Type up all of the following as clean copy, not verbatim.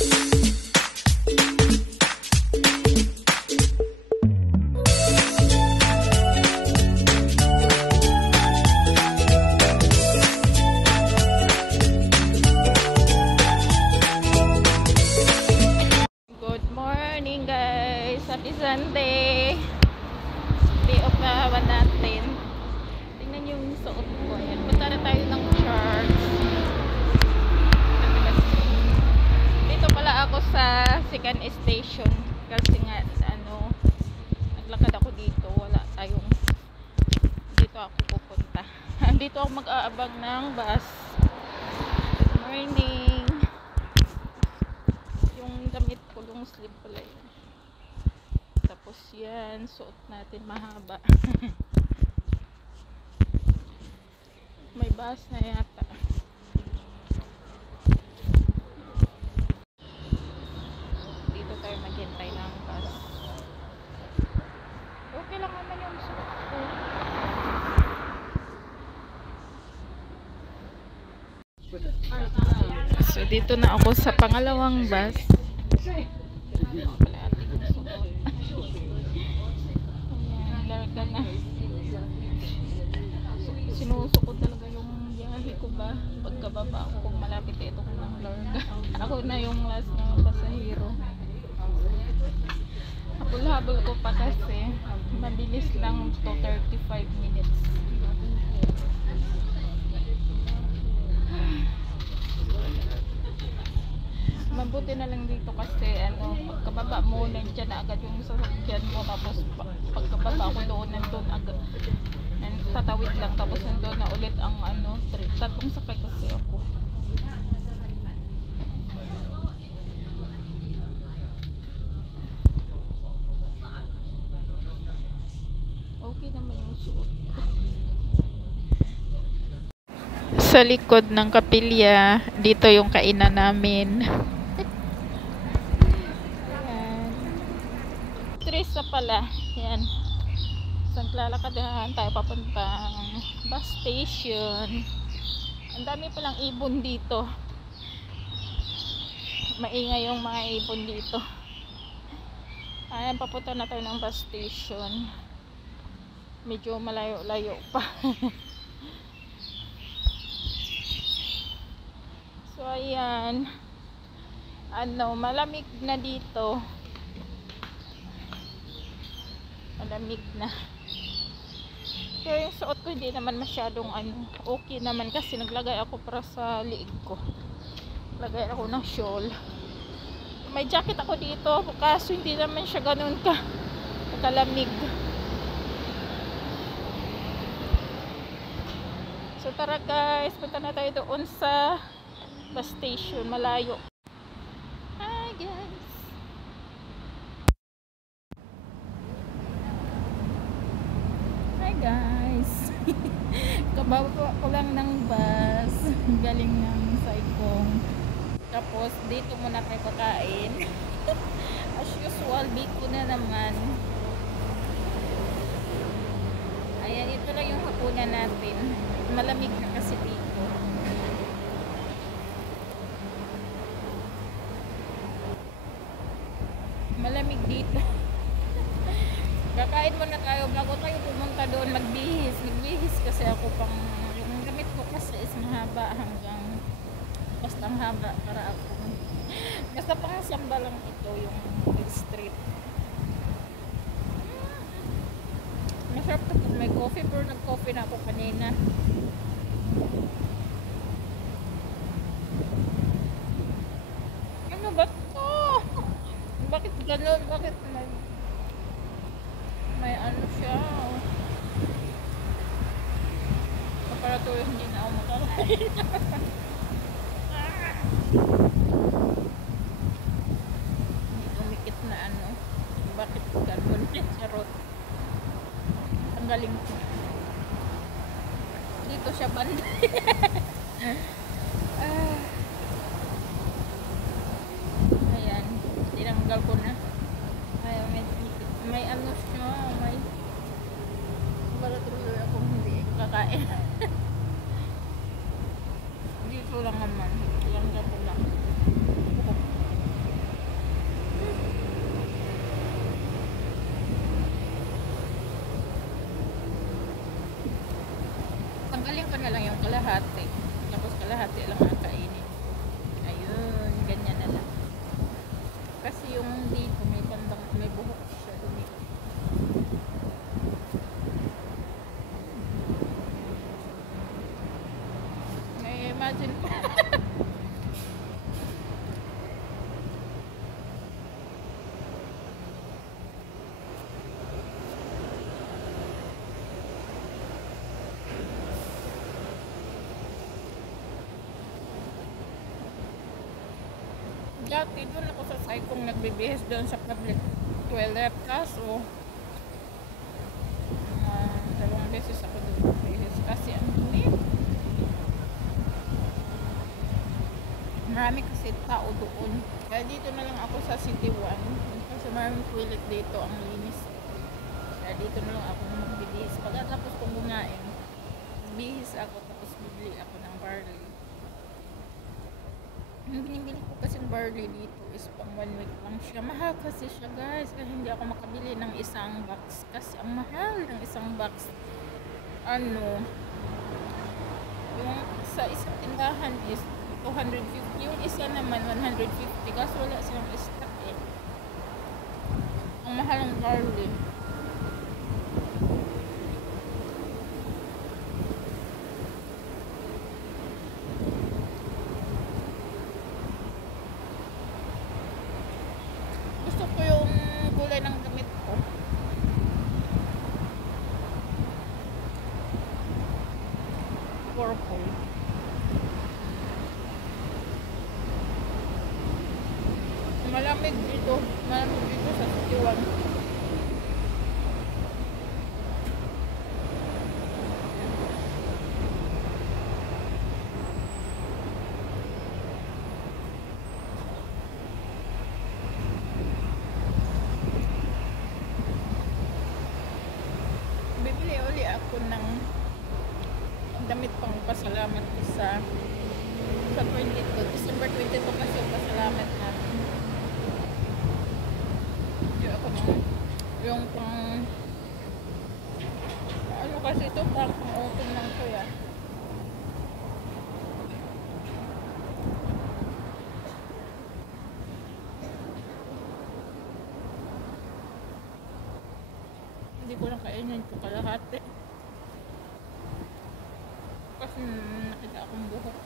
Good morning guys! Happy Sunday! Day off na hawan natin. Tingnan yung suot ko. Ayan. Punta na tayo ng church. Dito pala ako sa second station. Kasi nga, naglakad ako dito. Wala tayong dito ako pupunta. Dito ako mag-aabang ng bus. Good morning! Yung damit ko, long sleeve pala yun. Tapos yan, suot natin mahaba. May bus na yata. Dito tayo maghintay ng bus. Okay lang naman yung suot ko. So dito na ako sa pangalawang bus. Larga na. Sinusuko talaga yung biyahe ko ba pagkababa ako kung malapit ito ko ng larga. Ako na yung last na pasahero. Habol-habol ko pa kasi mabilis lang to 35 minutes. Mabuti na lang dito kasi pagkababa mo nandiyan na agad yung sasakyan mo, tapos pagkababa ko doon nandun agad tatawid lang, tapos nandun na ulit ang tatlong sakay kasi ako. Okay naman yung suot. Sa likod ng kapilya, dito yung kainan namin. Ayan. Tres na pala. Ayan. So, naglalakadahan tayo papuntang bus station. Ang dami palang ibon dito. Maingay yung mga ibon dito. Ayan, papunta na tayo ng bus station. Medyo malayo-layo pa. So ayan, malamig na dito. Malamig na. Kaya yung suot ko hindi naman masyadong okay naman kasi naglagay ako para sa liig ko. Naglagay ako ng shawl. May jacket ako dito kaso hindi naman siya ganun kalamig. So tara guys, punta na tayo doon sa bus station, malayo. Hi guys. Hi guys. Kababa ko lang ng bus galing ng Saikong. Tapos dito muna tayo kakain. As usual, biko na naman. Ayan, ito lang yung hapunan natin. Malamig na kasi dito. Malamig dito. Kakain muna tayo bago tayo pumunta doon magbihis kasi ako yung gamit ko kasi is mahaba hanggang basta mahaba para ako basta pang samba lang ito yung street. Masarap to kung may coffee, pero nag-coffee na ako kanina. Ano ba to? Bakit ganun? Bakit may siya? Para to hindi na ako makakain. Umikit na bakit ganun? Charot. Tanggalin ko. Dito siya banda. Ayan. Tinanggal ko na. Ay, may siya. May para tuloy akong hindi kakain. Dito lang naman. Tinanggal ko lang. Dati doon ako sa Saikong nagbibihis doon sa public toilet. Kaso, 2 beses ako doon nagbibihis kasi ang dumi. Marami kasi tao doon. Kaya dito na lang ako sa City 1. Kasi maraming toilet dito, ang linis. Kaya dito na lang ako magbibihis. Pagkatapos kong kumain, bihis ako tapos bibili ako ng barley. Yung binibili ko kasi barley dito is pang 1 week lang siya. Mahal kasi siya guys. Kaya hindi ako makabili ng isang box. Kasi ang mahal ng isang box. Ano, yung sa isang tindahan is 250. Yung isa naman 150. Kasi wala silang stock eh. Ang mahal ng barley. Gusto ko yung kulay ng damit ko. Purple. Malamig dito. Malamig dito sa City 1. Bibili uli ako ng damit pang pasalamat ko sa 22. December 22 kasi yung pasalamat natin. Yung ako yung pang ano kasi ito pang autumn lang ko yan. Hindi ko lang kainin ito kalahati. Kasi nakita akong buhok.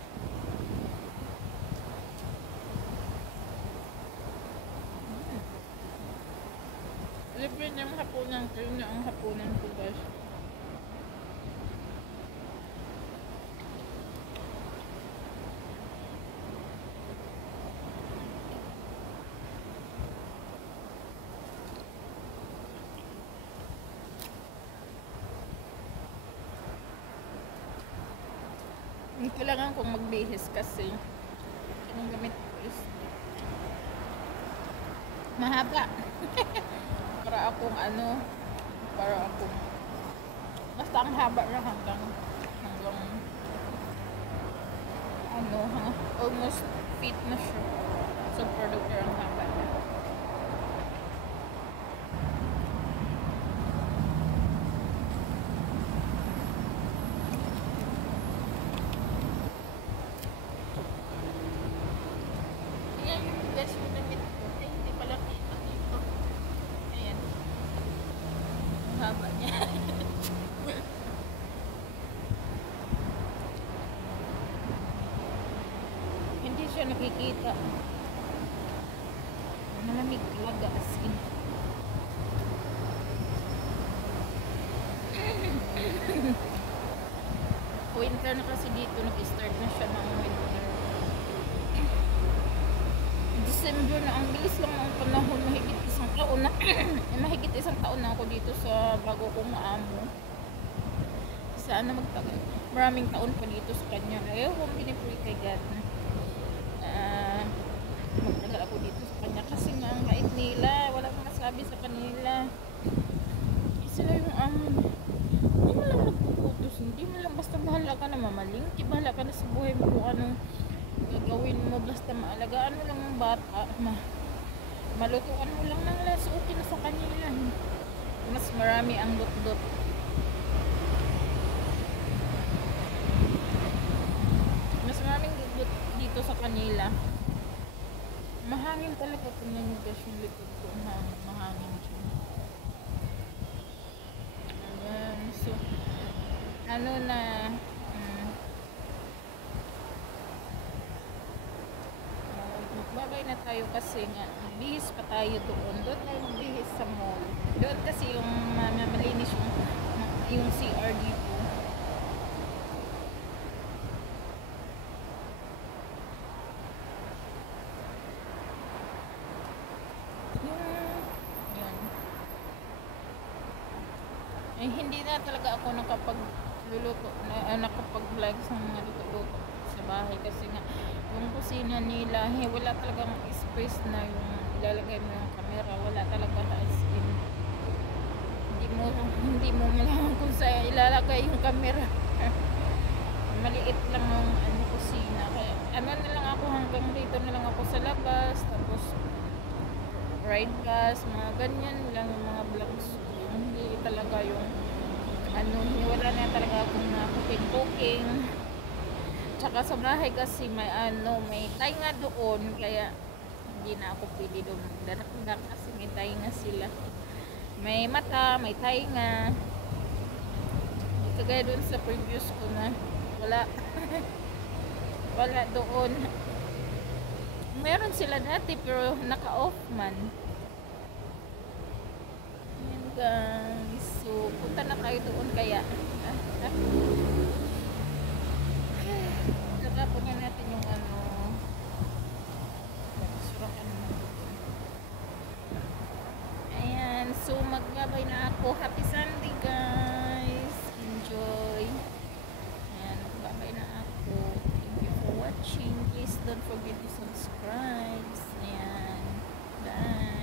Libre na yung hapunan. Kayo na ang hapunan ko guys. Kailangan kong magbihis kasi yung gamit ko is mahaba. Para akong ano, basta ang haba lang hanggang ano, almost feet na siya. So product ang haba na. Haba niya. Hindi siya nakikita. Malamig talaga as in. Winter na kasi dito, nag-start na siya ng winter. December na, ang bilis lang ng panahon. Mahigit isang taon na mahigit isang taon na ako dito sa bago kong amo. Sana magtagal. Maraming taon pa dito sa kanya. Ayaw kong pinipuri kay God na magtagal ako dito sa kanya kasi nga ang bait nila, walang masabi sa kanila. Sila yung hindi mo lang nagpuputos, hindi mo lang basta bahala ka na mamaling, bahala ka na sa buhay mo kung anong gagawin mo, basta maalagaan mo lang ang bata, malutuan mo lang ng las, okay na sa kanila. Mas marami ang dot-dot. Mas maraming dot-dot dito sa kanila. Mahangin talaga kung yung gas yung likod ko, mahangin siya. Ayan, so ano na magbabay na tayo kasi nga bihis pa tayo doon tayo bihis sa mall doon kasi yung malinis yung CR dito. Eh, hindi na talaga ako nakapagluluto nakapag-vlog sa mga luto-luto sa bahay kasi nga yung kusina nila wala talagang space na yung ilalagay mo yung camera, wala talaga as in hindi mo malaman kung saan ilalagay yung camera. Maliit lang yung kusina, kaya ano na lang ako, hanggang dito na lang ako sa labas, tapos ride bus, mga ganyan lang yung mga vlogs ko. Hindi talaga yung wala na talaga akong cooking. Tsaka sa bahay kasi may tainga doon, kaya hindi na ako pili doon magdanak kasi may tainga sila. May mata, may tainga. Kagaya doon sa previous ko na wala. Wala doon. Meron sila dati pero naka-off man. Ayan guys. So, punta na tayo doon kaya. Saka po niya natin yung surakan mo. Ayan. So, magbabay na ako. Happy Sunday guys. Enjoy. Ayan. Magbabay na ako. Thank you for watching. Please don't forget to subscribe. Ayan. Bye.